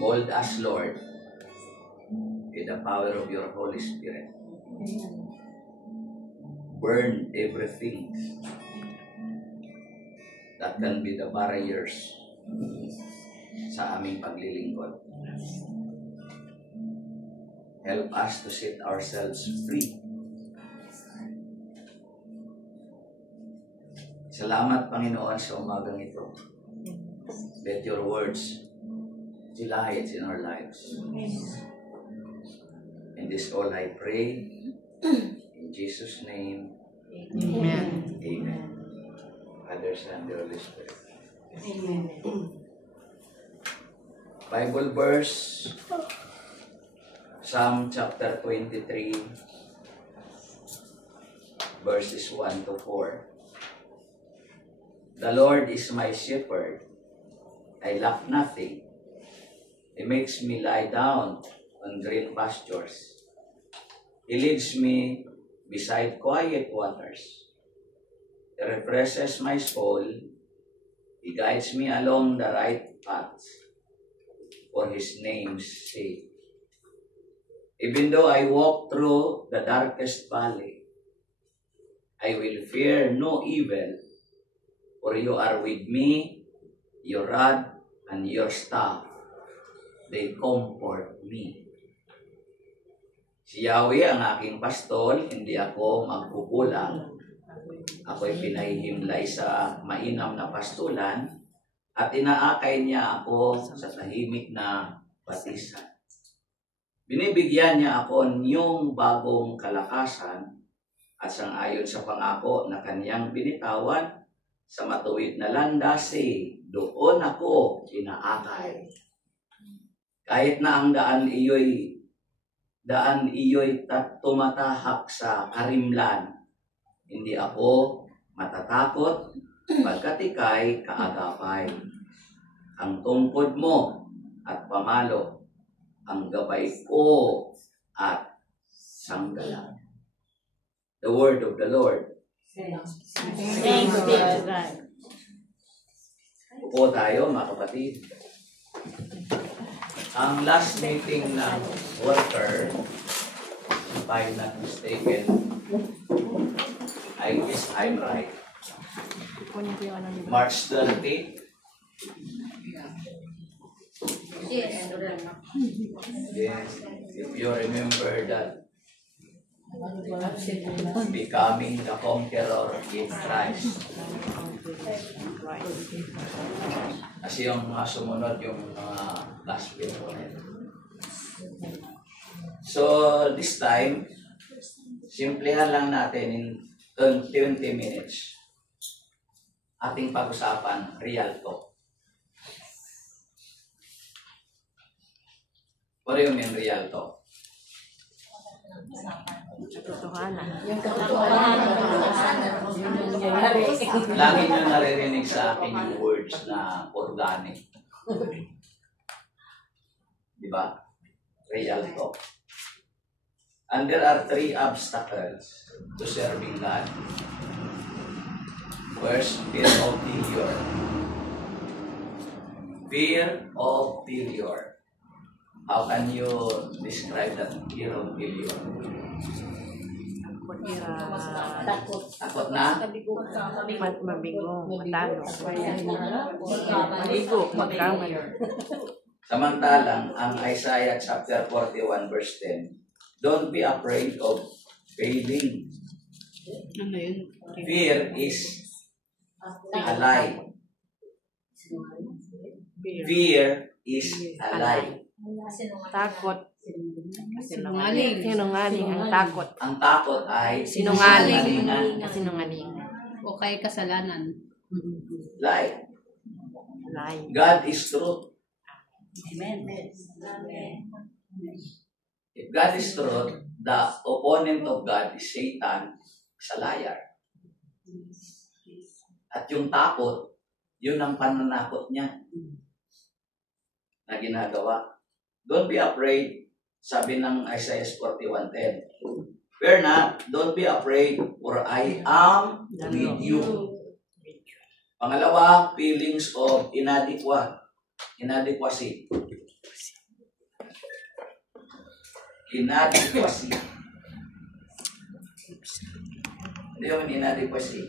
Mold us, Lord, with the power of your Holy Spirit. Burn everything that can be the barriers sa aming paglilingkod. Help us to set ourselves free. Salamat, Panginoon, sa umagang ito. Let your words delight in our lives. In this all I pray, in Jesus' name, Amen. Amen. Father, Son, the Holy Spirit. Amen. Bible verse, Psalm chapter 23, verses 1 to 4. The Lord is my shepherd. I lack nothing. He makes me lie down on green pastures. He leads me beside quiet waters. He refreshes my soul. He guides me along the right path for His name's sake. Even though I walk through the darkest valley, I will fear no evil, for you are with me, your rod and your staff, they comfort me. Si Yahweh ang aking pastol, hindi ako magkukulang. Ako'y pinahihimlay sa mainam na pastulan at inaakay niya ako sa tahimik na batisan. Binibigyan niya ako niyong bagong kalakasan at sangayon sa pangako na kaniyang binitawan sa matuwid na landas, doon ako inaakay. Kahit na ang daan iyo'y tumatahak sa karimlan, hindi ako matatakot pagkat ika'y kaagapay. Ang tungkod mo at pamalo, ang gabay ko at sanggalang. The word of the Lord. Thanks be to God. Upo tayo, mga kapatid. Ang last meeting ng worker, if I'm not mistaken, I guess I'm right. March 30. Yes. Yes. If you remember that, becoming the conqueror in Christ. Kasi yung mga sumunod yung mga gospel ko. So, this time, simplihan lang natin in 20 minutes. Ating pag-usapan, real talk. What do you mean real talk? Katotohanan. Yung katotohanan. Lagi nyo naririnig sa akin yung words na organic. Diba? Real talk. And there are 3 obstacles to serving God. First, fear of failure. Fear of failure. How can you describe that fear of failure? Takot na? Mabigo, matalo. Maligo, magkamali. Samantalang, ang Isaiah chapter 41 verse 10, don't be afraid of failing. Fear is a lie. Fear is a lie. Takot. Sinungaling. Sinungaling ang takot. Ang takot ay Sinungaling. Sinungaling. O kay kasalanan. lie. Lie. God is truth. Amen. If God is truth, the opponent of God is Satan, is a liar. At yung takot, yun ang pananakot niya na ginagawa. Don't be afraid, sabi ng Isaiah 41:10. Fear not, don't be afraid, for I am with you. Pangalawa, feelings of inadequacy. Inadequacy. Ano yung inadequacy?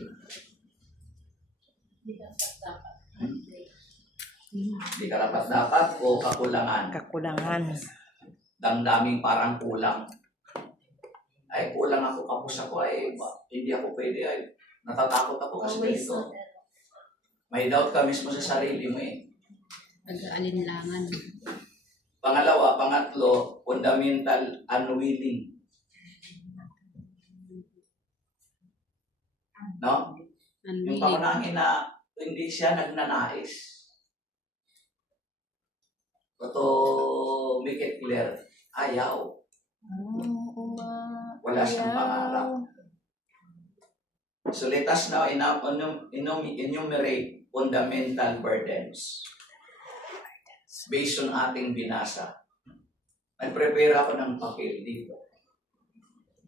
Hindi karapat-dapat o kakulangan? Kakulangan. Damdaming parang kulang. Ay, kulang ako, kapos ako, ay, hindi ako pwede, ay, natatakot ako kasi ganito. May doubt ka mismo sa sarili mo eh. Nag-aalinlangan. Pangalawa, pangatlo, fundamental unwilling. No? Yung Unwilling. pangunangin na hindi siya nagnanais. To make it clear, ayaw. Wala siyang pangarap. So let us now enumerate fundamental burdens based on ating binasa. Nag-prepare ako ng papel dito.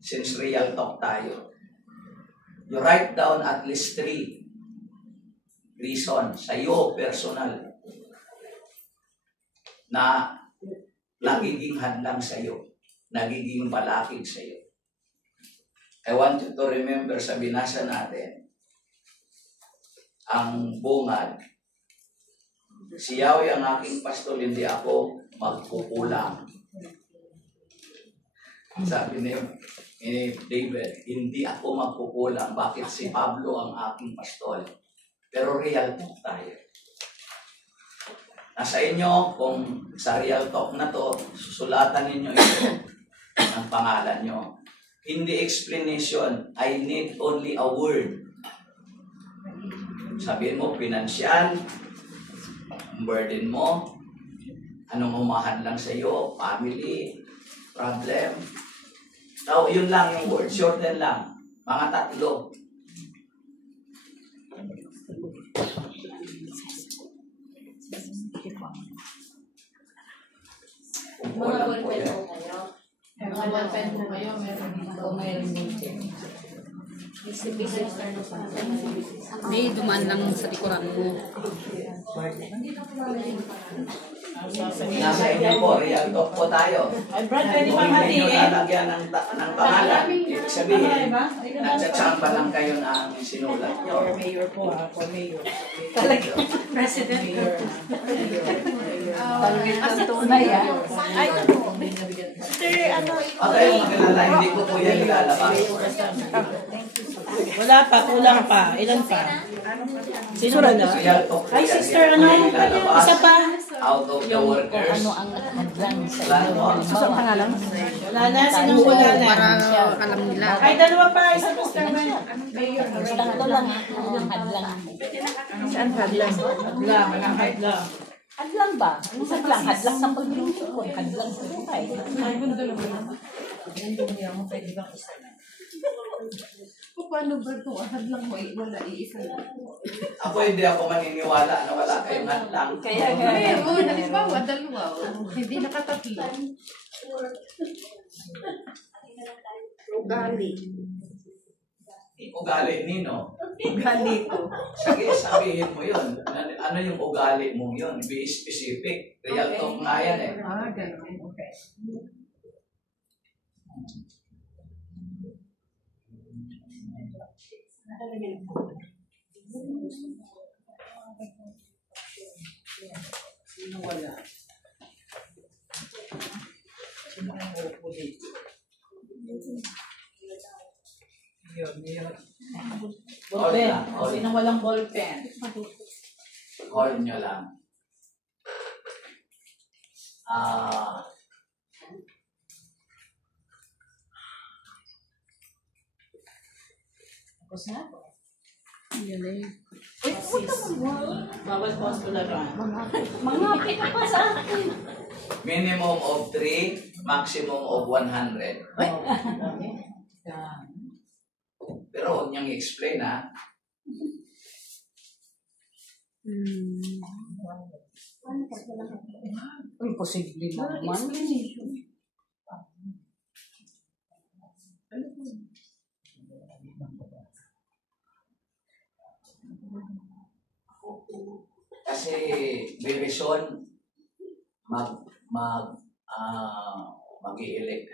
Since real talk tayo. You write down at least 3 reasons sa'yo, personal, na nagiging hadlang sa'yo, nagiging balakid sa'yo. I want you to remember sa binasa natin, ang bungad, si Yahweh ang aking pastol, hindi ako magkukulang. Sabi ni David, hindi ako magkukulang. Bakit si Pablo ang aking pastol? Pero real talk tayo. Nasa inyo, kung sa real talk na to, susulatan ninyo ito ang pangalan nyo. Hindi explanation, I need only a word. Sabihin mo, financial, burden mo, anong umahadlang sa iyo, family, problem. So, yun lang yung word, shorten lang. Mga 3. Mga ballpen po kayo. Mga ballpen po kayo, meron dito, meron dito. May dumaan lang sa likuran mo. Nasa inyo po, real talk po tayo. Ay, Brad, pwede Kung pang hindi nyo hatiin. lalagyan ng pangalan, ibig sabihin, nagsatsamba lang kayo na sinulat nyo. Mayor po ha, for mayor. President. Mayor. Ay, sir, ano? Okay, magalala, hindi ko po yan ilalabas. Wala pa, kulang pa. Ilan pa? Sino na? Real talk po Ay, yan, sister, hindi ko ano? yan ilalabas. Isa pa. Out of the workers. Sa pangalan? Wala na, sinong wala na? Para alam nila. Ay, dalawa pa. Isa pa, Mr. Man. Mayor. Saan hadlang? Hadlang, walang hadlang. Hadlang ba? Ano hadlang? Hadlang sa paglulungkot. Hadlang sa buhay. Ay, gundo naman. Gundo niya mo, pwede ba isa na? Paano ba ito? Hadlang mo, wala iisa lang. Ako hindi ako maniniwala na wala kayong hadlang. Kaya nga. Meron, halimbawa, 2. Hindi nakatatlo. Ugali. Ugali nino. Ugali ko. Sige, sabihin mo yun. Ano yung ugali mong yun? Be specific. Real talk nga yan eh. Ganun. Okay. Sino wala? Sino ang upo dito? Yun. Ballpen. Sino walang ballpen? Call nyo lang. Tapos na? Yun eh. Bawal po ang tularan. Mangapit ka pa sa akin. Minimum of 3, maximum of 100. Pero huwag niyang i-explain ha. Imposible naman. Kasi Bebison mag-i-elect.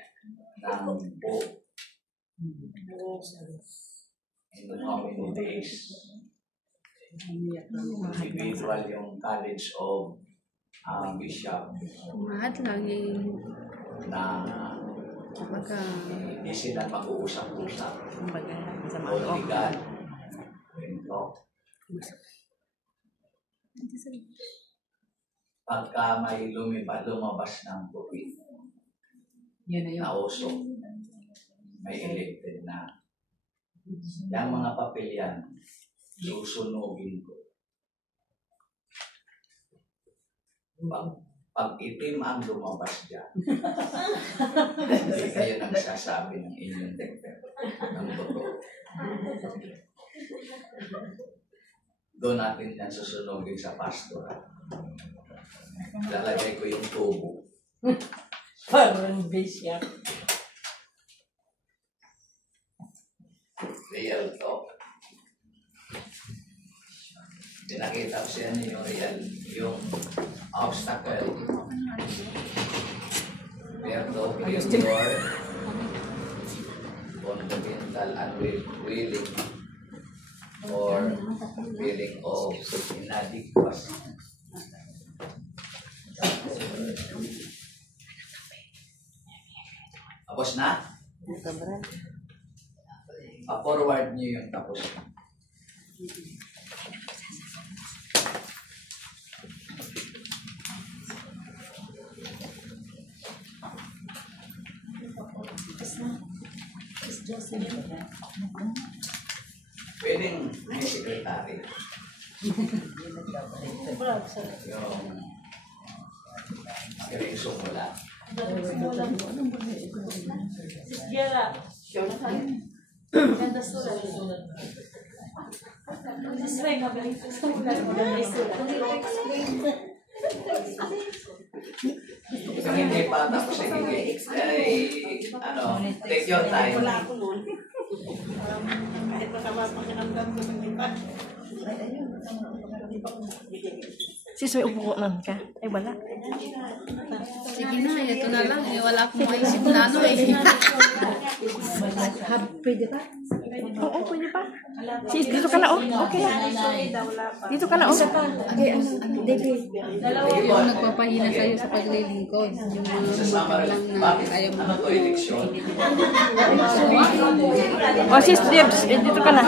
ng book. In how many days? Individual yung College of Bishop Mahal lang yung na pagka hindi sila mag-uusap-usap. Kumbaga, sa mga Only God can talk. Pagka may lumabas ng tuwid Yun na na uso, may elected na. Yung mga papel yan, susunugin ko. Pag itim ang lumabas dyan, hindi kayo nagsasabi ng inyong ng totoo. Doon natin yan susunugin sa pastoral. Lalagay ko yung tubo. parang bishop. Real talk. Pinakita ko siya niyo real, yung obstacle. Pero failure, fundamental unwilling, or feeling of inadequacy. Tapos na? Pa-forward niyo yung tapos na. Pwedeng may sekretary. Yung seryoso mo lang. Kung hindi pa tapos ay take your time. Sis, may upo nun ka? Ay, wala. sige na, ito na lang. Eh, wala akong maisip na ano eh. Pwede pa? Oo, pwede pa. Sis, dito ka na, oh. Okay na. Dito ka na, oh. Okay, David. Yung nagpapahina sa'yo sa paglilingkod. Yung mga Sasama lang rin. na Bakit? ayaw mo. Ano to, eleksyon? Oh, sis, Debs, dito ka na.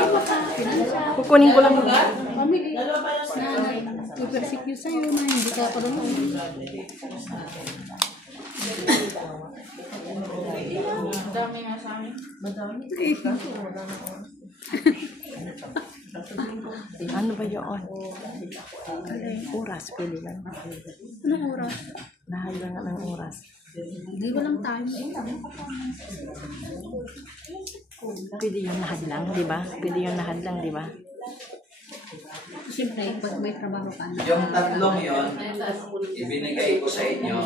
Kukunin ko lang. Family na nag-persecute sa'yo na hindi ka parunong. Dami nga sa amin. Ano ba yun? Oras, pili lang. Anong oras? Nahal lang ng oras. Hindi ko lang time. Pwede yung nahadlang, di ba? Pwede yung nahadlang, di ba? Siyempre, pag may trabaho ka na. Yung tatlong yon, ibinigay ko sa inyo.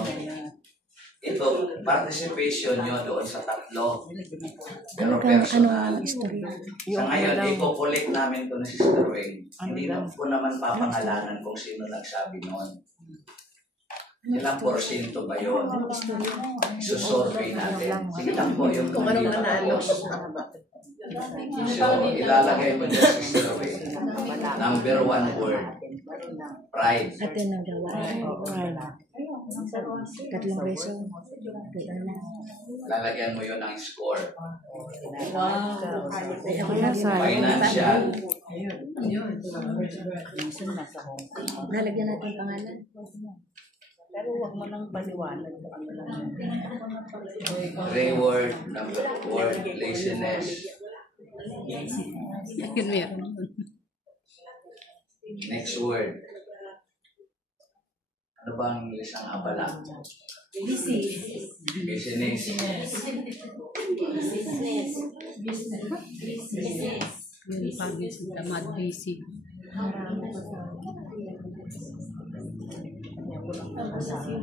Ito, participation nyo doon sa tatlo. Pero personal. Sa ngayon, i-collect namin ito na Sister Wing. Hindi na po naman papangalanan kung sino nagsabi noon. Ilang porsyento ba yun? Susurvey natin. Sige lang po yung kung anong nanalo. So, ilalagay mo dyan Sister Wing. Number 1 word. Pride. Ate nang gawa. Tatlong beso. Lalagyan mo yun ng score. Kaya sa Financial. Lalagyan natin pangalan. pero wag mo lang paliwanag. Reward. Number word. Laziness. Yun meron. Next word. Ano ba ang English ng abala? Business. Yung pagis na mad busy.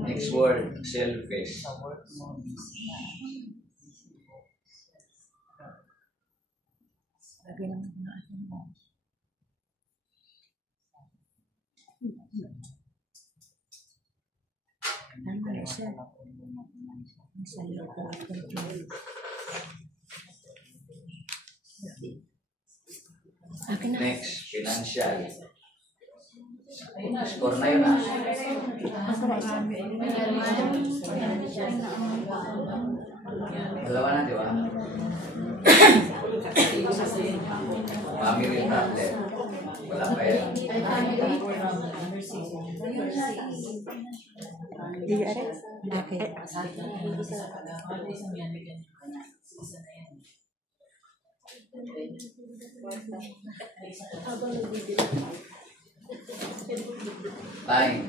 Next word. Selfish. Lagyan naman na atin mo. Tama na siya. Masaya ko. Next, financial. Score na yun ah. Dalawa na, di ba? Family problem. Wala pa yan. Okay. Time.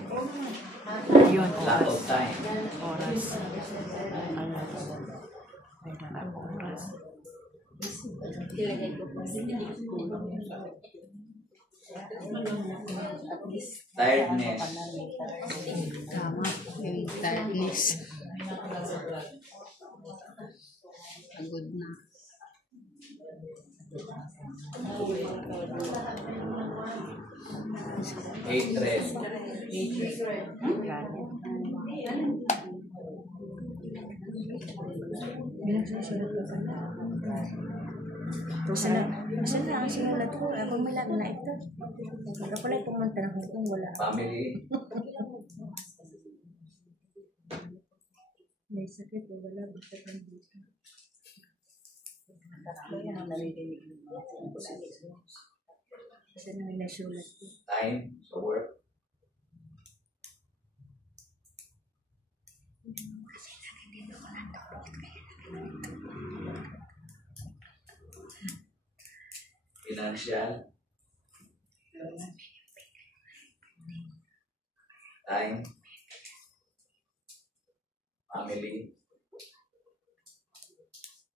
Yun, Lack of time. oras. Ano? May dalang oras. Tiredness. Tama. Yung tiredness. Pagod na. Hatred. Masala ang sinulat ko. Ako malag na ito. Ako pala pumunta na kung wala. Family. May sakit o wala. Basta kang dito. Kasi na may nasulat ko. Time. So work. Financial. Time. Family.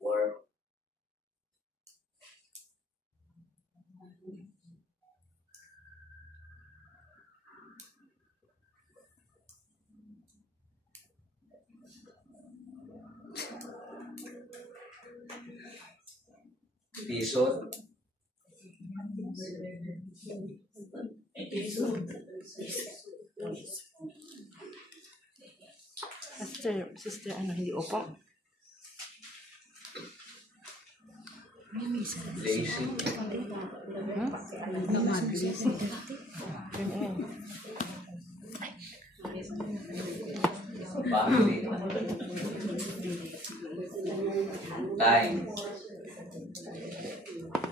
Work. Tisod. Sister, ano, hindi upo? Lazy. Family. Time.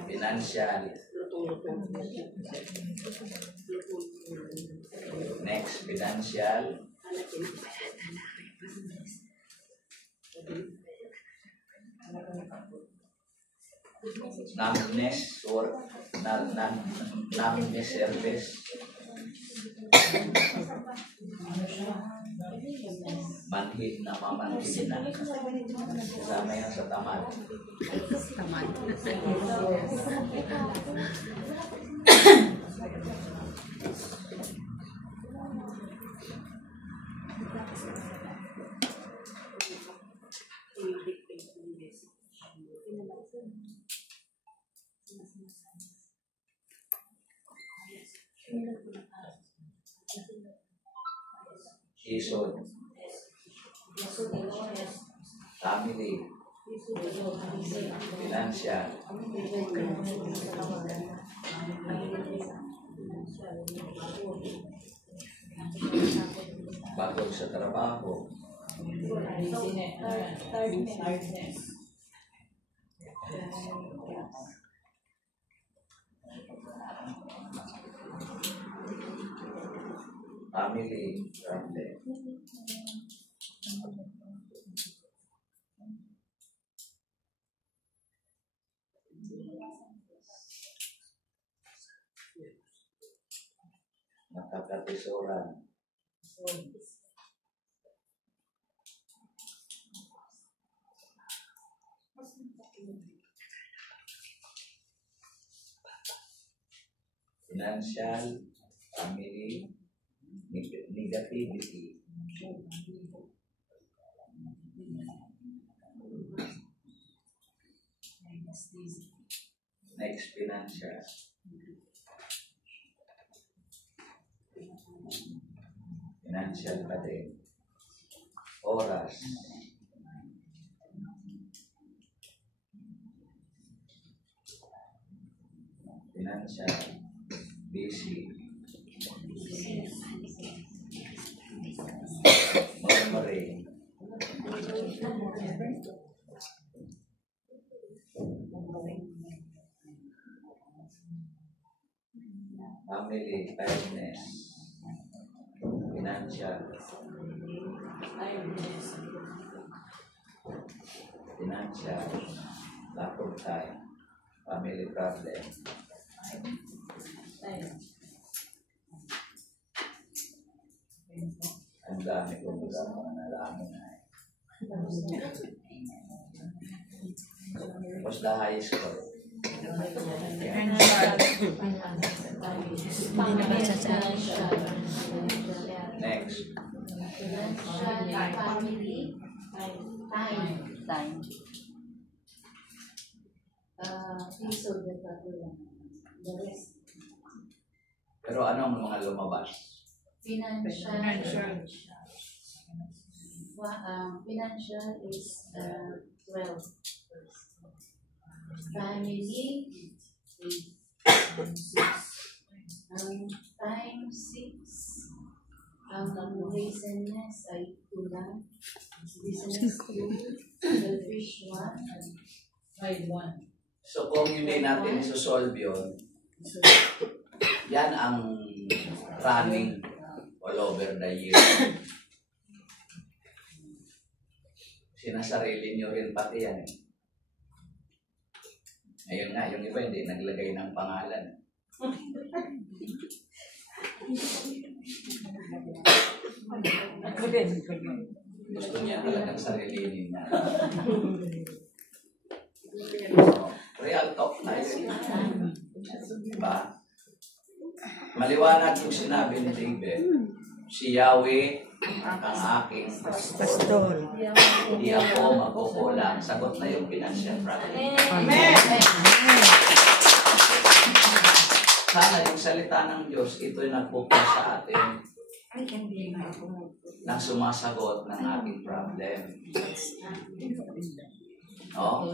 Financial. Next, financial. Numbness or numbness service. Manhid na mamanhid na. Kasama yan sa tamad. Tamad. Isod. Family. Financial. Bagod sa trabaho. Family problem. Nakakatisuran. Financial, family, negativity. Next, financial. Financial pa din. Oras. financial, busy, murmuring, family, tiredness, financial, lack of time, family problem. Ang dami kong mga nalaman na eh. What's the highest score? Next. Family, time. Piso de pagkulang. The rest. Pero anong mga lumabas? Financial is 12. Family, 8. Time, 6. Ang laziness ay 2 lang. Business, 2. Selfish, 1. So kung hindi natin isosolve yun, yan ang running all over the year. Sinasarili nyo rin pati yan eh. Ngayon nga, yung iba hindi naglagay ng pangalan. Gusto niya talagang sarilinin niya. Real talk na yun. Diba? Maliwanag yung sinabi ni David. Si Yahweh ang aking pastor. Hindi ako magkukulang. Sagot na yung financial problem. Amen. Sana yung salita ng Diyos, ito'y nagpupunta sa atin nang sumasagot ng ating problem. No?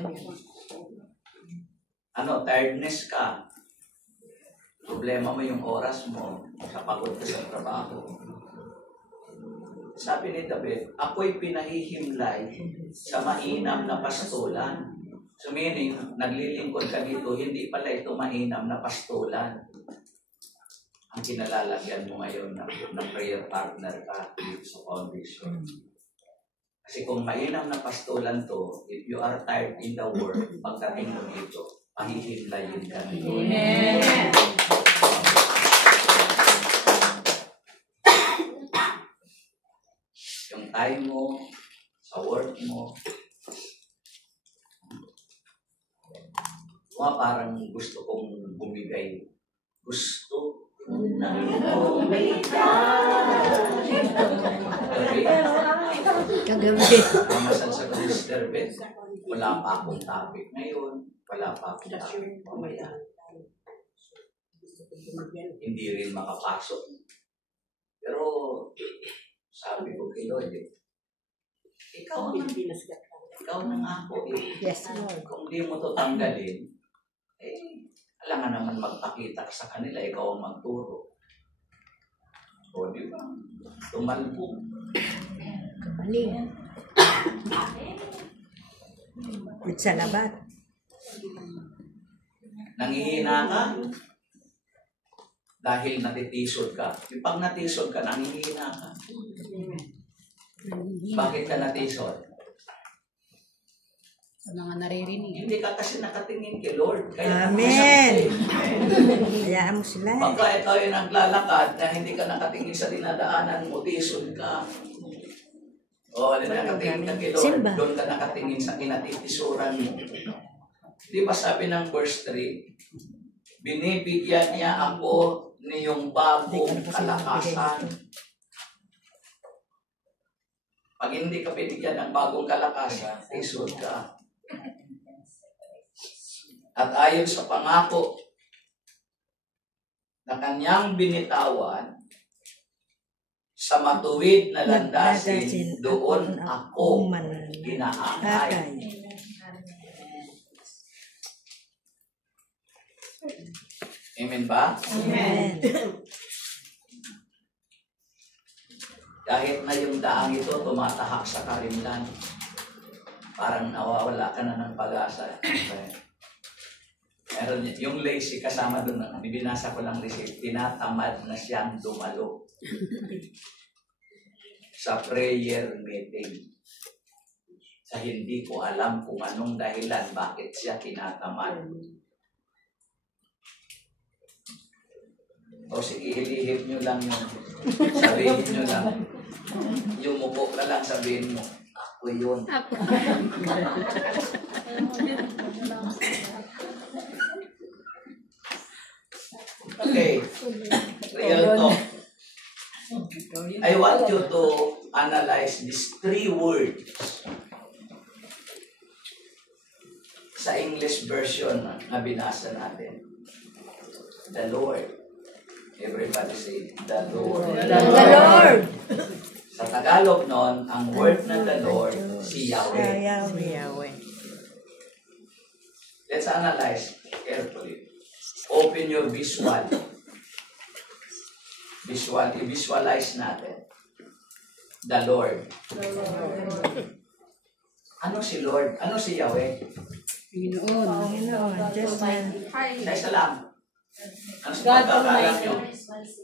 Ano, tiredness ka. Problema mo yung oras mo. Kapagod ka sa trabaho. Sabi ni David, ako'y pinahihimlay sa mainam na pastulan. So meaning, naglilingkod ka dito, hindi pala ito mainam na pastulan. Ang kinalalagyan mo ngayon ng prayer partner ka dito sa foundation. Kasi kung mainam na pastulan to, if you are tired in the world, pagdating mo dito, pahihimlayin ka nito. Amen. Yung time mo, sa work mo, parang gusto kong bumigay. Gusto ko na bumigay. Kagabi. Mamasal sa Mr. Beth, wala pa akong topic ngayon. Wala pa akong topic mamaya. Hindi rin makapasok. Pero, sabi ko kay Lord, ikaw nang ako eh. Yes, Lord. Kung di mo to tanggalin, alangan naman magpakita sa kanila, ikaw ang magturo. O di ba? Tumalbog. Mali. Sa labat. Nangihina ka dahil natitisod ka. Yung pag natisod ka, nangihina ka. Bakit ka natisod? Sa mga naririnig. Hindi ka kasi nakatingin kay Lord. Kaya Amen. Hayaan mo sila. pagka ikaw ay naglalakad na hindi ka nakatingin sa dinadaanan mo, tisod ka. O, nakatingin ka kay Lord, Simba. doon ka nakatingin sa kinatitisuran mo. Di ba sabi ng verse 3, binibigyan niya ako niyong bagong kalakasan. Pag hindi ka binigyan ng bagong kalakasan, tisod ka. At ayon sa pangako na kanyang binitawan, sa matuwid na landasin, doon ako inaakay. Amen ba? Amen. Kahit na yung daang ito tumatahak sa karimlan, parang nawawala ka na ng pag-asa. Meron yung lazy kasama doon, binasa ko lang receipt, tinatamad na siyang dumalo sa prayer meeting. Sa hindi ko alam kung anong dahilan bakit siya tinatamad. O sige, ilihip nyo lang yun. Sabihin nyo lang. Yumuko ka lang, sabihin mo, ako yun. Okay. Real talk. I want you to analyze these 3 words sa English version na binasa natin. The Lord. Everybody say, the Lord. The Lord. Sa Tagalog nun, ang word na the Lord, si Yahweh. Yahweh. Let's analyze carefully. Open your visual. I-visualize natin. The Lord. Ano si Lord? Ano si Yahweh? Just man. Sa isa lang. Ano sa pagkakalam nyo?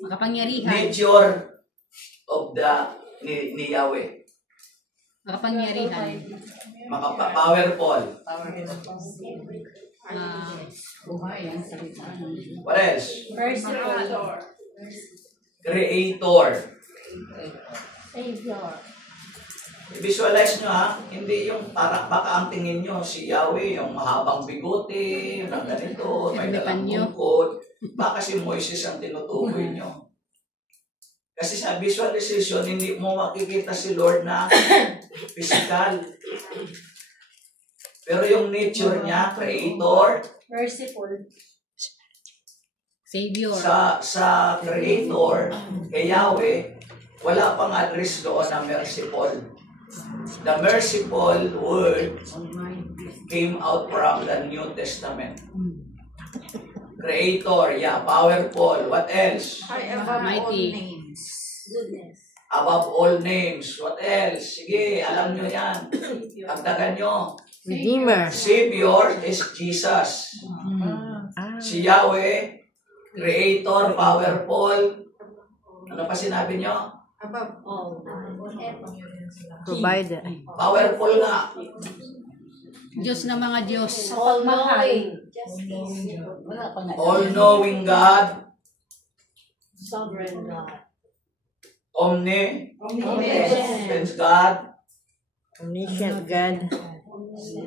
Makapangyarihan. Nature of the ni Yahweh. Makapangyarihan. Powerful. Buhay ang salita. What else? Merciful. Creator. Savior. I-visualize nyo ha, hindi yung baka ang tingin nyo si Yahweh, yung mahabang bigote, na ganito, may dalang tungkod. Baka si Moises ang tinutukoy nyo. Kasi sa visualization, hindi mo makikita si Lord na physical. Pero yung nature niya, creator, Merciful. Savior. sa creator, kay Yahweh, wala pang address doon na merciful. The merciful word came out from the New Testament. Creator, yeah, powerful. What else? Mighty. Goodness. Above all names. What else? Sige, alam nyo yan. Pagdagan nyo. Redeemer. Savior is Jesus. Si Yahweh, Creator, powerful. Ano pa sinabi nyo? Above all. Provider. Powerful nga. Diyos na mga Diyos. All-knowing. All-knowing God. Sovereign God. Omniscient God. Omniscient God.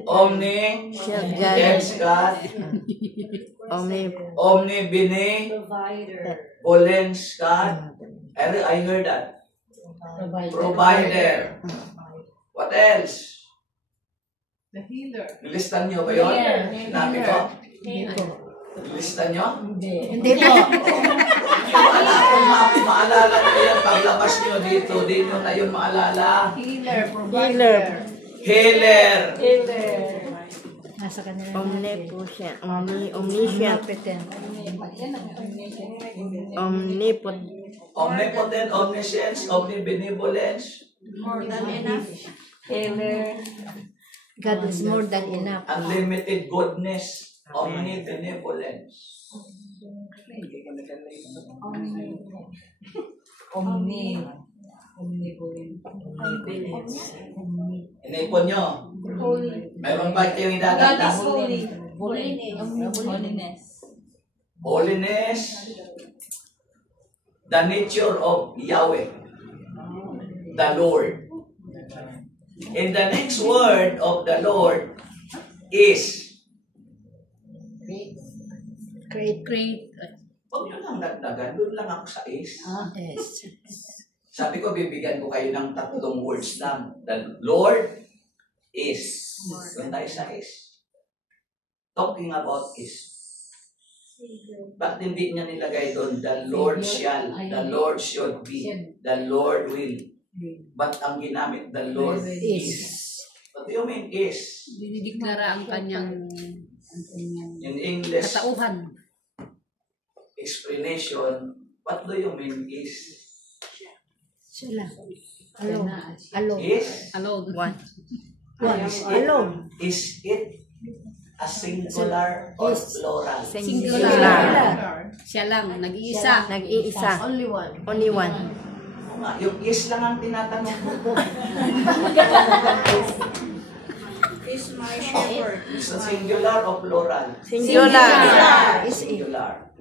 Omniscient God. Omnibenevolence God. I heard that. Provider. What else? The healer. Nilistan nyo ba yun? Healer. Sinabi ko? Nilistan nyo? Hindi po. Kung maalala nyo yan, paglabas nyo dito, di nyo na yun maalala. Healer. Healer. Healer. Nasa kanila. Omnipotent. Omniscient. Omnipotent, omniscience, omnibenevolence, More than enough. Healer. God is more than enough. unlimited goodness, omnibenevolence. Inipon nyo. Mayroon pa kayong God idadagdag? is holy. Holiness. Holiness, the nature of Yahweh, the Lord. And the next word of the Lord is, Great. huwag nyo lang dagdagan, doon lang ako sa is. Yes. Sabi ko, bibigyan ko kayo ng 3 words lang. The Lord is. Doon tayo sa is. Talking about is. Bakit hindi niya nilagay doon, the Lord shall, the Lord should be, the Lord will. But ang ginamit, the Lord is. What do you mean is? Dinideklara ang kanyang In English, katauhan. explanation, what do you mean is? Siya lang. Alone. Alone. Is? Alone. One. One. Alone. Is it a singular or plural? Singular. Siya lang, nag-iisa. Nag-iisa. Only one. Only one. Oo nga, yung is lang ang tinatanong ko. Is my shepherd. Is it singular or plural? Singular. Is it Singular.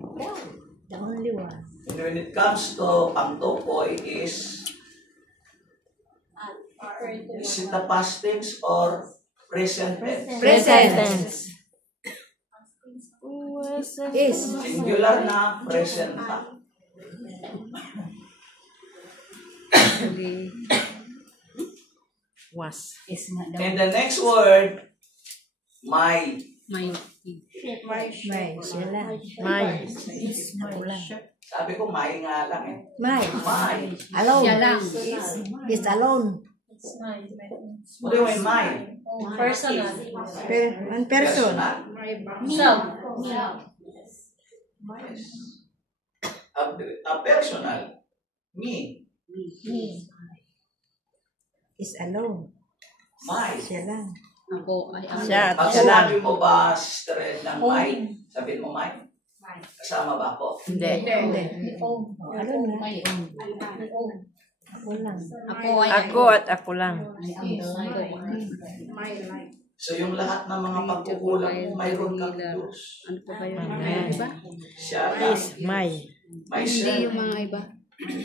the only one? And when it comes to pangtukoy is it the past tense or present tense? Present tense. Is. Singular na, present na. Was. And the next word, my. May May. Siya lang. My. Ako lang. Sabi ko, may nga lang eh. May. My. Alone. siya lang. Is alone. What do you mean, my? Personal. One person. Personal. Self. Yes. A personal. Me. Is alone. My. Siya lang. Ako ay ang Siya at Pag siya lang. sinabi mo ba, sister Ed, ng my, sabihin mo my? Kasama ba ako? Hindi. Hindi. Alone na. Ako lang. Ako ay Ako at ako lang. So yung lahat ng mga pagkukulang mo, mayroon kang Diyos. ano pa ba yun? Amen. Iba? Siya lang. My. Hindi Myself. yung mga iba.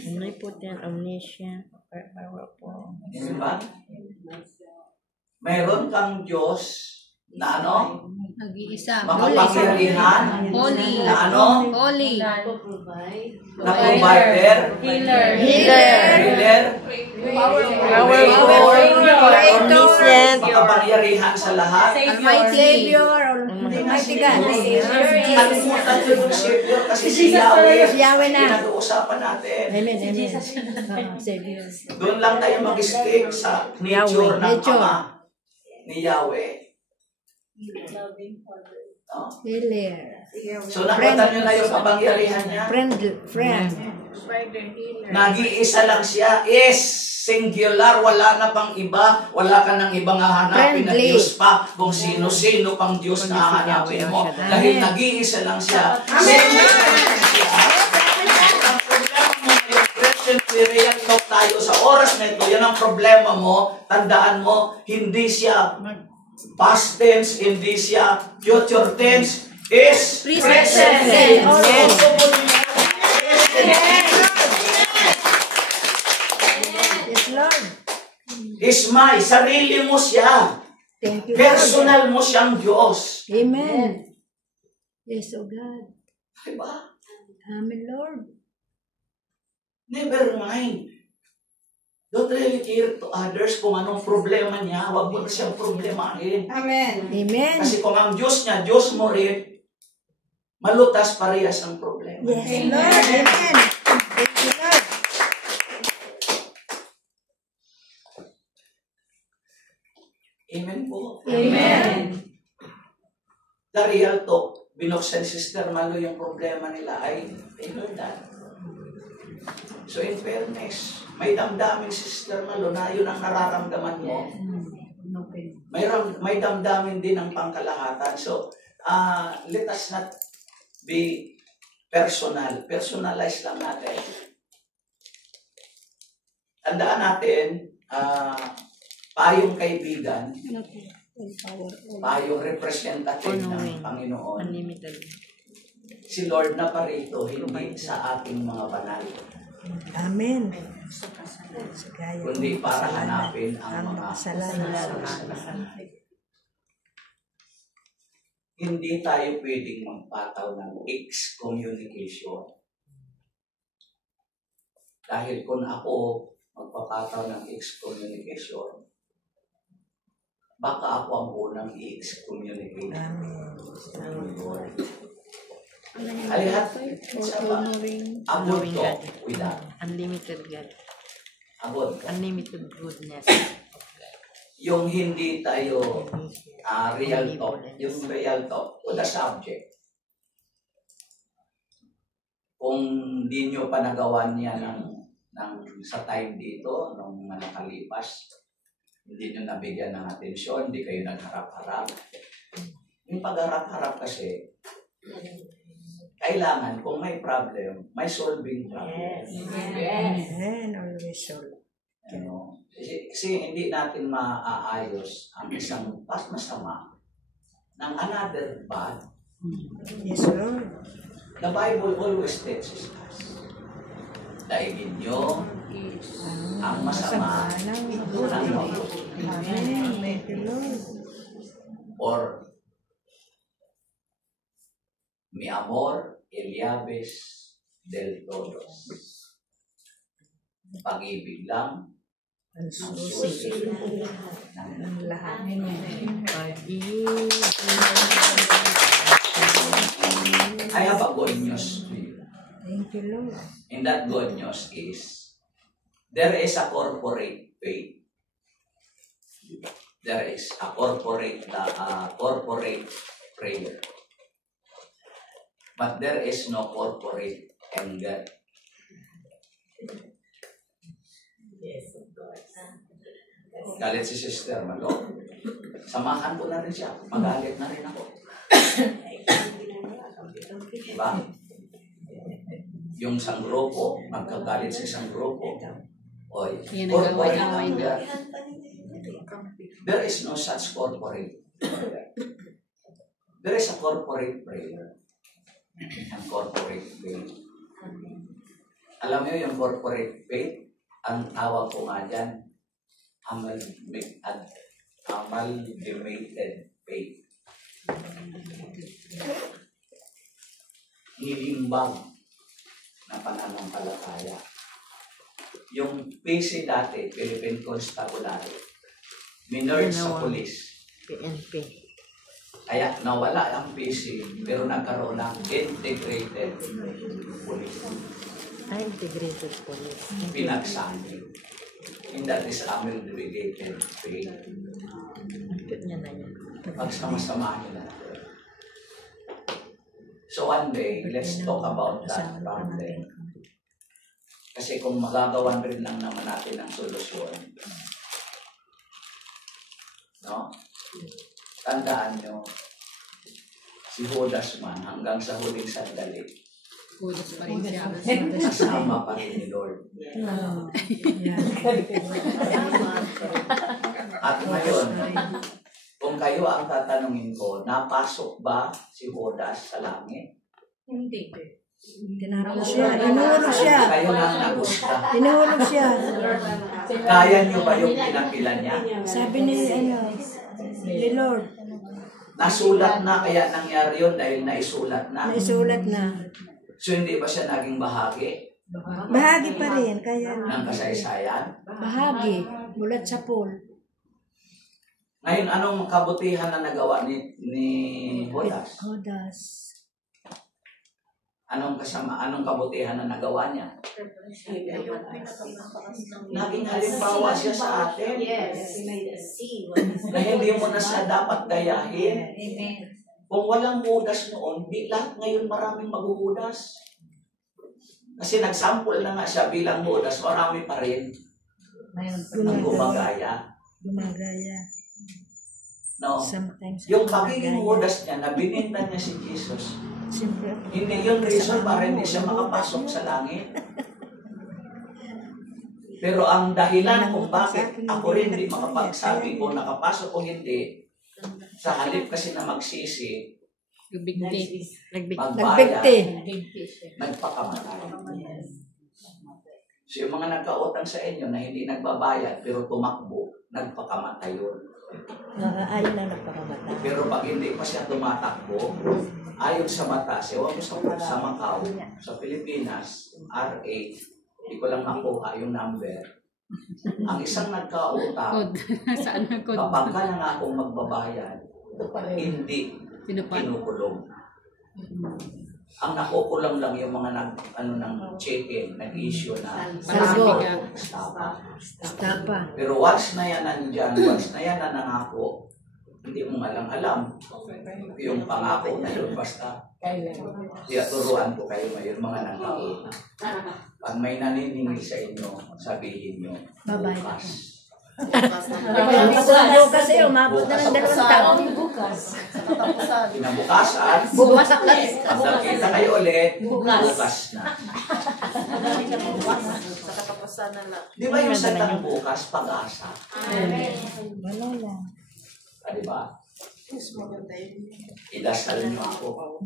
Omnipotent, omniscient, powerful. Diba? Mayroon kang Diyos na ano? Nag-iisa. Makapangyarihan. Holy. Na ano? Holy. Na provider. Healer. Healer. Powerful, omniscient, Makapangyarihan sa lahat. Almighty. Savior. Almighty God. Kalimutan ko yung Savior kasi si Yahweh. Si Yahweh na. Pinag-uusapan natin. Amen. Amen. Savior. Doon lang tayo mag-stick sa nature ng Nature. Ama ni Yahweh. No? Healer. So nakita nyo na yung kapangyarihan niya. Friend. Nag-iisa lang siya. Is singular. Wala na pang iba. Wala ka nang ibang hahanapin na Friendly. Diyos pa. Kung sino-sino pang Diyos na hahanapin mo. Dahil nag-iisa lang siya. Singular siya. Ang problema mo ngayon, Christian, real talk tayo sa oras na ito. Yan ang problema mo. Tandaan mo, hindi siya past tense, hindi siya future tense, is present tense. Amen. Yes, Lord. Is my, sarili mo siya. Thank you, Lord. Personal mo siyang Diyos. Amen. Yes, oh God. Diba? Amen, Lord. Never mind. Don't really care to others kung anong problema niya. Huwag mo na siyang problemahin. Amen. Amen. Kasi kung ang Diyos niya, Diyos mo rin, malutas parehas ang problema. Yes, Lord. Amen. Thank you, Lord. Amen po. Amen. The real talk, binuksan ni Sister Malo yung problema nila ay that. So in fairness, may damdamin si Sister Malo na yun ang nararamdaman mo. May damdamin din ang pangkalahatan. So let us not be personal. Personalize lang natin. Tandaan natin, payong kaibigan, payong representative ng Panginoon. Unlimited. Si Lord na parito, hindi sa ating mga banal, Amen. Sa gaya kundi para hanapin ang mga kasalanan. Hindi tayo pwedeng magpataw ng excommunication. Dahil kung ako magpapataw ng excommunication, baka ako ang unang i-excommunicate. Amen. Alihat, abot to with that. Unlimited God. Abot ka. Unlimited goodness. Yung hindi tayo real talk, yung real talk to the subject. kung di nyo pa nagawa niya sa time dito, nung nakalipas, hindi nyo nabigyan ng atensyon, hindi kayo nagharap-harap. Yung pagharap-harap kasi, kailangan, kung may problem, may solving problem. Amen. Always solve. Ano, kasi hindi natin maaayos ang isang masama ng another bad. Yes, Lord. The Bible always teaches us. Daigin nyo ang masama ng mabuti. Amen. Thank you, Lord. Or mi amor Eliabes del todos. Pag-ibig lang Ang ang susi susi ng lahat. I have a good news to you. Thank you, Lord. And that good news is, there is a corporate faith. There is a corporate prayer. But there is no corporate anger. Galit si Sister Malo. Samahan ko na rin siya. Magalit na rin ako. Diba? Yung isang grupo, magkagalit sa isang grupo. Oy, corporate anger. There is no such corporate prayer. There is a corporate prayer and corporate faith. Alam niyo yung corporate faith, ang tawag ko nga dyan, amalgamated faith. Nilimbag na pananampalataya. Yung PC dati, Philippine Constabulary, minerd sa police. PNP. Kaya nawala ang PC, pero nagkaroon ng integrated police. Integrated police. Pinagsangin. And that is amalgamated faith. Ikot niya na yan. Pagsama-samahin natin. So one day, let's talk about that problem. Kasi kung magagawan rin lang naman natin ang solusyon, no? Tandaan nyo, si Judas man hanggang sa huling sandali, Judas pa rin siya. kasama pa rin ni Lord. At ngayon, kung kayo ang tatanungin ko, napasok ba si Judas sa langit? Hindi. Tinapos siya. Inulog siya. Kayo lang nagusta. Inulog siya. Kaya nyo ba yung pinapilan niya? Sabi ni Lord, Nasulat na, kaya nangyari yun dahil naisulat na. naisulat na. So hindi ba siya naging bahagi Bahagi pa rin. Kaya ng kasaysayan? bahagi. Mulat sa pool. Ngayon, anong kabutihan na nagawa ni Judas? Judas. Anong kabutihan na nagawa niya? Naging halimbawa siya sa atin. Yes. Na hindi mo na siya dapat gayahin. Kung walang Judas noon, lahat ngayon maraming maghuhudas. Kasi nagsample na nga siya bilang Judas, marami pa rin ang gumagaya. Gumagaya. No? Sometimes. Yung pagiging Judas niya, na bininta niya si Jesus, Siyempre. hindi yung reason para hindi siya makapasok sa langit. Pero ang dahilan kung bakit ako rin hindi makapagsabi kung nakapasok o hindi, sa halip kasi na magsisi, Nagbigti. magbayad, Nagbigti. nagpakamatay. So yung mga nagkautang sa inyo na hindi nagbabayad pero tumakbo, nagpakamatay yun. Ayaw na nagpakamatay. Pero pag hindi pa siya tumatakbo, ayon sa batas, ewan ko sa Macau, sa Pilipinas, RA, hindi ko lang makuha yung number. Ang isang nagkautang, Code. Saan ang code? kapag ka na nga akong magbabayad, hindi Sinupan. kinukulong. Ang nakukulong lang yung mga ng check-in, nag-issue na Saldo. stapa. Stapa. Pero once na yan nandyan, once na yan na nangako, hindi mo nga lang alam yung pangako na yun, basta Kaya turuan ko kayo ngayon mga nagkauna. Pag may naniningil sa inyo, sabihin nyo, bukas. Bukas sa'yo, umabot na ng 2 taon. Kinabukasan, Bukas. pag nakita kayo ulit, bukas na. Di ba yung salitang bukas, pag-asa? Wala lang. Di ba? Idasal niyo ako.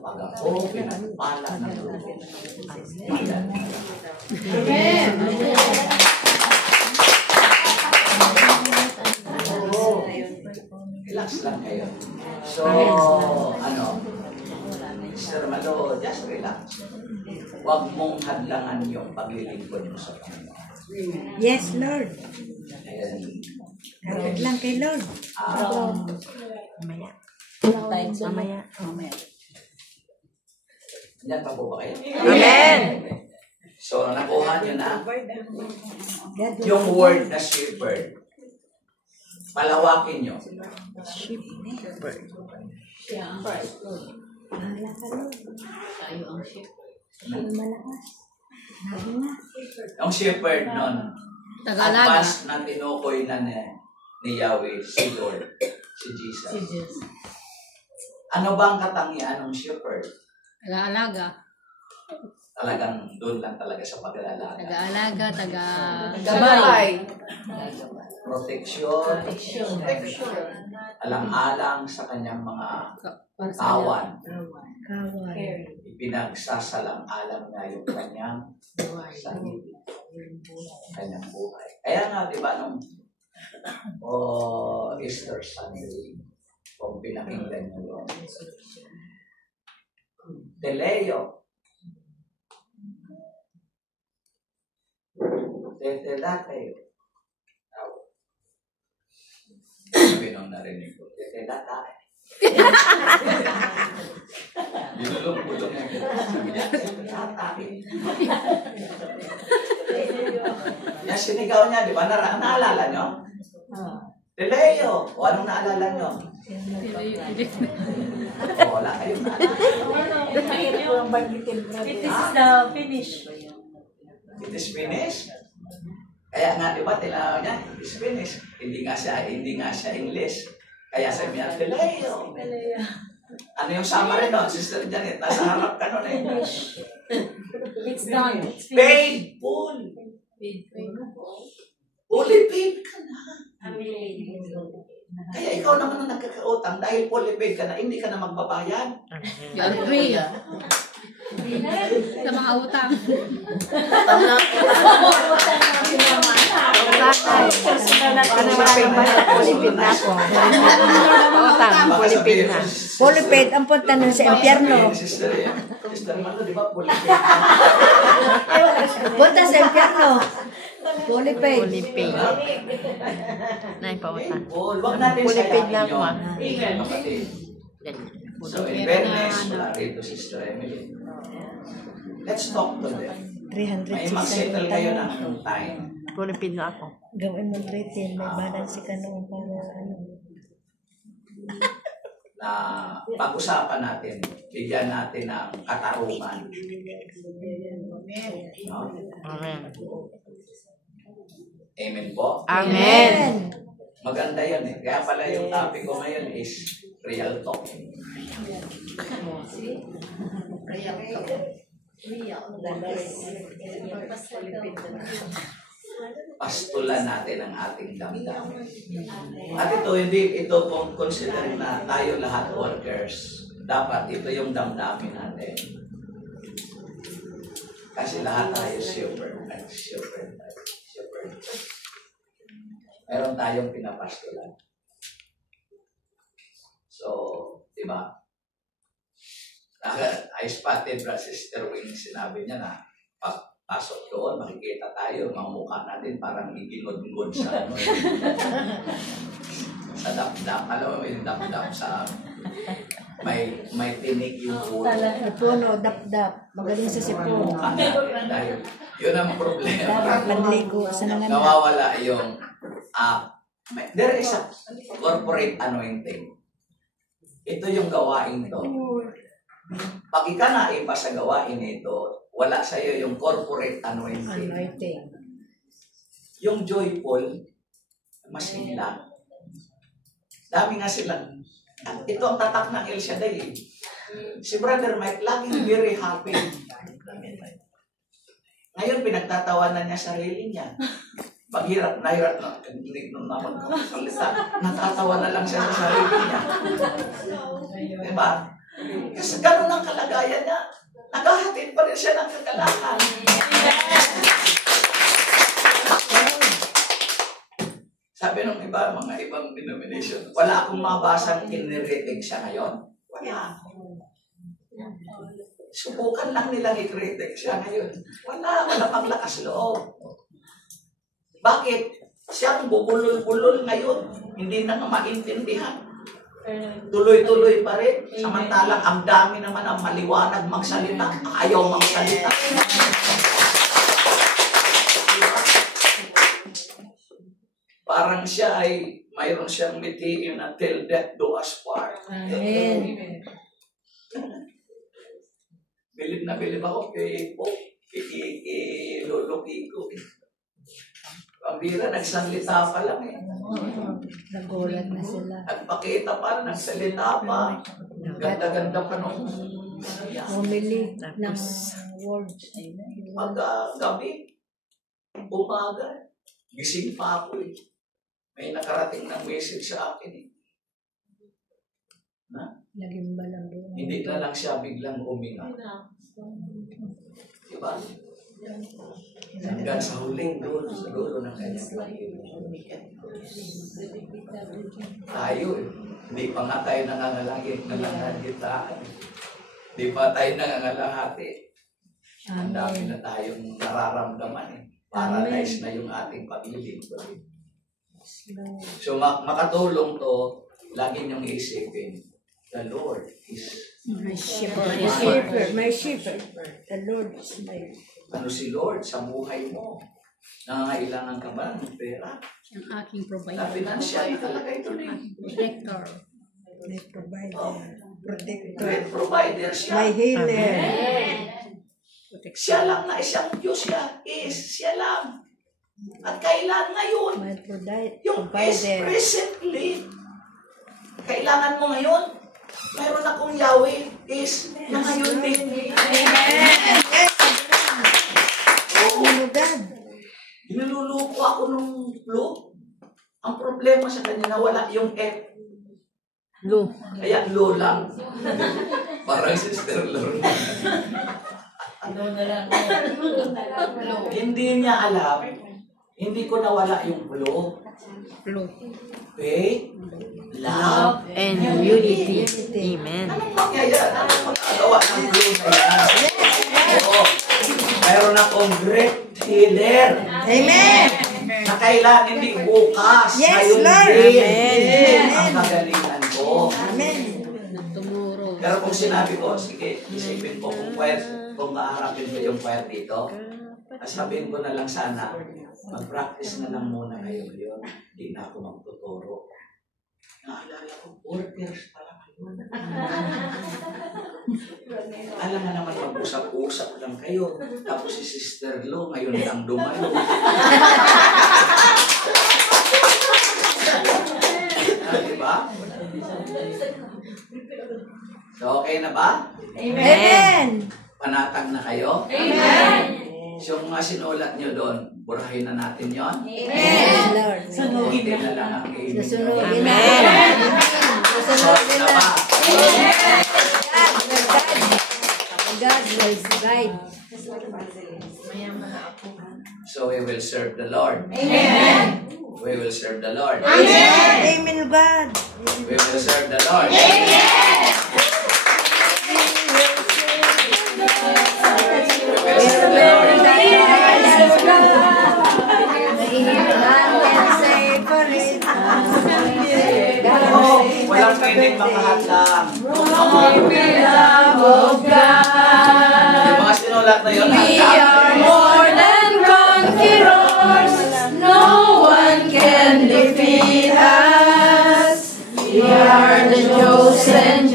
Pag ako pinagpala ng Lord. Relax lang kayo. So, Mr. Malo, just relax. Huwag mong hadlangan yung paglilingkod mo sa Panginoon. Yes, Lord. Ayan. Kapit lang kay Lord. Mamaya. Mamaya. Yan pa po ba kayo? Amen! So, nakuha nyo na yung word na shepherd. Palawakin nyo. Yung shepherd nun, advance na tinukoy na ni Yahweh, si Lord, si Jesus. Ano bang katangian ng shepherd? Taga-alaga. Talagang doon lang talaga sa pag-aalaga. Taga-alaga, Gabay. Proteksyon, alang-alang sa kanyang mga kawan. Pinagsasalang-alang nga yung kanyang sarili, kanyang buhay. Kaya nga, di ba, nung Easter Sunday, kung pinakinggan nyo yun, Teleo, Tetelate, sabi nung narinig ko, Tetelate. Binulong-bulong nga kita. Sabi niya, Tetelate. Yan sinigaw niya, di ba? Naalala nyo? Teleo. O anong naalala nyo? Wala kayong naalala. It is the finish. It is finished. Kaya nga, di ba, tinawag niya, it is finished. Hindi nga siya English. Kaya sabi niya, Teleo. Ano yung summary nun, Sister Janet? Nasa harap ka nun eh. It's done. Paid full. Fully paid ka na. Kaya ikaw naman ang nagkakautang dahil fully paid ka na, hindi ka na magbabayad. You are free. Sa mga utang. Fully paid ang punta nun sa impyerno. Sister Mano, di ba fully paid? Punta sa impyerno. Fully paid. Fully paid. Naipautang. Huwag natin Fully paid na sayangin ako, yun. Kapatid. So, in fairness, wala rito Sister Emily. Let's talk to them. 300 May mag-settle kayo ng time Fully paid na ako. Gawin mo written. May balance ka noon para ano. na pag-usapan natin, bigyan natin ng katarungan. No? Amen. Amen po? Amen. Maganda yan eh. Kaya pala yung topic ko ngayon is real talk. Pastulan natin ang ating damdamin. At ito kung considering na tayo lahat workers, dapat ito yung damdamin natin. Kasi lahat tayo super. Meron tayong pinapastulan. So, di ba? I spotted Sister Wing, sinabi niya na pasok doon, makikita tayo, mga mukha natin parang iginod-ngod sa ano. Sa dap-dap. Alam mo, may dap-dap sa may tinig yung puno. Puno, dap-dap. Magaling sa sipon. Dahil yun ang problema. Dapat panligo sa nanganak. Nawawala yung there is a corporate anointing. Ito yung gawain to. Pag ika na iba sa gawain ito, wala sa iyo yung corporate anointing. Yung joyful, mas hila. Dami nga sila. Ito ang tatak ng El Shaddai. Si Brother Mike, laging very happy. Ngayon, pinagtatawanan niya sarili niya. Paghirap na hirap na, hindi naman salita. Natatawa na lang siya sa sarili niya. Diba? Kasi ganun ang kalagayan niya. Naghahatid pa rin siya ng kagalakan. Sabi ng iba, mga ibang denomination, wala akong mabasang iniritig siya ngayon. Wala. Subukan lang nilang i-critic siya ngayon. Wala pang lakas loob. Bakit? Siyang bubulol-bulol ngayon. Hindi na nga maintindihan. Tuloy-tuloy pa rin. Samantalang ang dami naman ang maliwanag magsalita. Ayaw magsalita. Parang siya ay mayroon siyang mitiin na till death do us part. Amen. Bilib na bilib ako kay Lolo Kiko. Pambira, nagsalita pa lang eh. Nagulat na sila. Nagpakita pa, nagsalita pa. Ganda-ganda pa nung Bumili ng words. gabi, umaga, gising pa ako eh. May nakarating ng message sa akin eh. Naging balang doon. Hindi na lang siya biglang huminga. Diba? Hanggang sa huling dulo, sa dulo ng kanyang pag-ibig. Tayo eh. Hindi pa nga tayo nangangalangitaan. Hindi pa tayo nangangalahati. Ang dami na tayong nararamdaman eh. Paradise na yung ating pag-ibig. So makatulong to, lagi niyong isipin, the Lord is My shepherd. My shepherd. The Lord is my ano si Lord sa buhay mo. Nangangailangan ka ba ng pera? ang aking Na provider. financial talaga ito na Protector. My provider. Protector. great provider siya. My healer. Siya lang na isang Diyos siya lang. At kailan ngayon? My Yung provider. presently, kailangan mo ngayon, mayroon akong Yahweh na ngayon din. Oh God. Niluluko ako nung Lo. Ang problema sa kanya, nawala yung F. Lo. Kaya Lo lang. Parang Sister Lo. Hindi niya alam. Hindi ko nawala yung Lo. Lo. Faith, love, And unity. Amen. anong mangyayari? Anong magagawa ng Lo na yan? Oo. Mayroon akong great healer. Amen. Na kailan, hindi bukas. Yes, Ngayon Lord. din. Amen. Ang kagalingan ko. Amen. Tomorrow. Pero kung sinabi ko, sige, isipin ko kung maharapin ko yung choir dito, sabihin ko na lang sana, mag-practice na lang muna kayo ngayon. Hindi na ako magtuturo. Naalala ko, 4 years pa lang kayo. Alam nga naman, mag-usap-usap lang kayo. Tapos si Sister Lo, ngayon lang dumalo. Diba? So, okay na ba? Amen. Panatag na kayo? Amen. So, yung mga sinulat nyo doon, burahin na natin yon. Amen. Lord. Sunugin na lang ang amen. Susunugin na. Susunugin na ba? God will guide. So, we will serve the Lord. Amen. We will serve the Lord. Amen. Amen, God. We will serve the Lord. Oh, walang pwedeng makahadlang. Yung mga sinulat na yun, More than conquerors, no one can defeat us. We are the chosen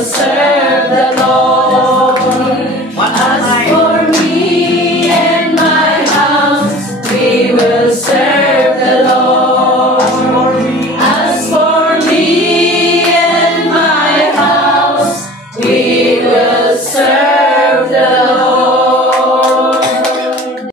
will serve